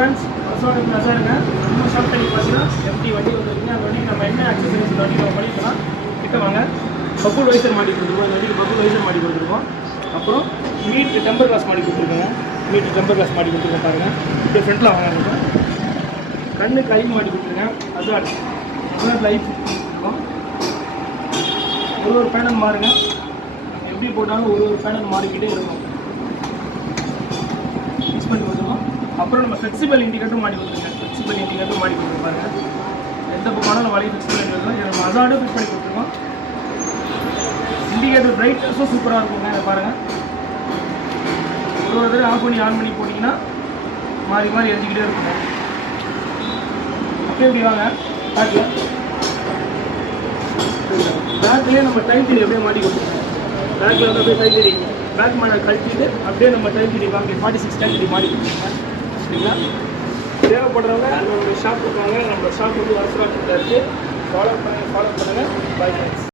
Friends, அசோட நசாருங்க. நம்ம shop பண்ணி பார்த்தீங்கன்னா எப்படி வண்டி வந்துருக்குங்க. அந்த வண்டி நம்ம என்ன ஆக்சசரிஸ் வண்டி நம்ம பண்ணிக்கலாம். கிட்ட வாங்க. பப்புள் வைசர் மாட்டி கொடுத்துருக்கோம். இந்த வண்டிக்கு பப்புள் வைசர் மாட்டி கொடுத்துருக்கோம். அப்புறம் மீட் டெம்பர் கிளாஸ் மாட்டி கொடுத்துருக்கோங்க. மீட் டெம்பர் கிளாஸ் மாட்டி கொடுத்துருக்கோம் பாருங்கள். இப்போ ஃப்ரண்ட்டில் வாங்க. கண்ணுக்கு லைட் மாட்டி கொடுத்துருக்கேன். அசாட் லைட் கொடுத்துருக்கோம். ஒரு பேனல் மாறுங்க. எப்படி போட்டாலும் ஒரு பேனல் மாறிக்கிட்டே இருக்கும். ஃபிக்ஸ் பண்ணி கொடுத்துருக்கோம். அப்புறம் நம்ம ஃப்ளெக்சிபிள் இண்டிகேட்டரும் மாட்டி கொடுத்துருக்கேன். ஃப்ளெக்சிபிள் இண்டிகேட்டரும் மாட்டி கொடுத்துருப்பாங்க. எந்த பக்கமான நம்ம வழி ஃபிக்ஸ் பண்ணி கொடுத்துருக்கோம். நம்ம அசாடும் ஃபிக்ஸ் பண்ணி கொடுத்துருக்கோம். இண்டிகேட்டர் பிரைட்னஸும் சூப்பராக இருக்குங்க. இதை பாருங்கள். ஒரு தடவை ஆஃப் பண்ணி ஆன் பண்ணி போட்டிங்கன்னா மாறி மாறி எழுதிக்கிட்டே இருக்கும். அப்படியே இப்படி வாங்க. பேக்லேயே நம்ம டைம் திரி அப்படியே மாட்டி கொடுத்துருக்கோம். பேக்கில் வந்து அப்படியே டைம் திரி பேக் மேலே கழிச்சிட்டு அப்படியே நம்ம டைம் திரி வாங்கி 46 டைம் திரி மாட்டி கொடுத்துருக்கோம். சரிங்களா? தேவைப்படுறவங்க நம்மளோட ஷாப் இருக்காங்க. நம்ம ஷாப் வந்து வரலாற்றில் இருக்குது. ஃபாலோ பண்ணுங்கள். Bye friends.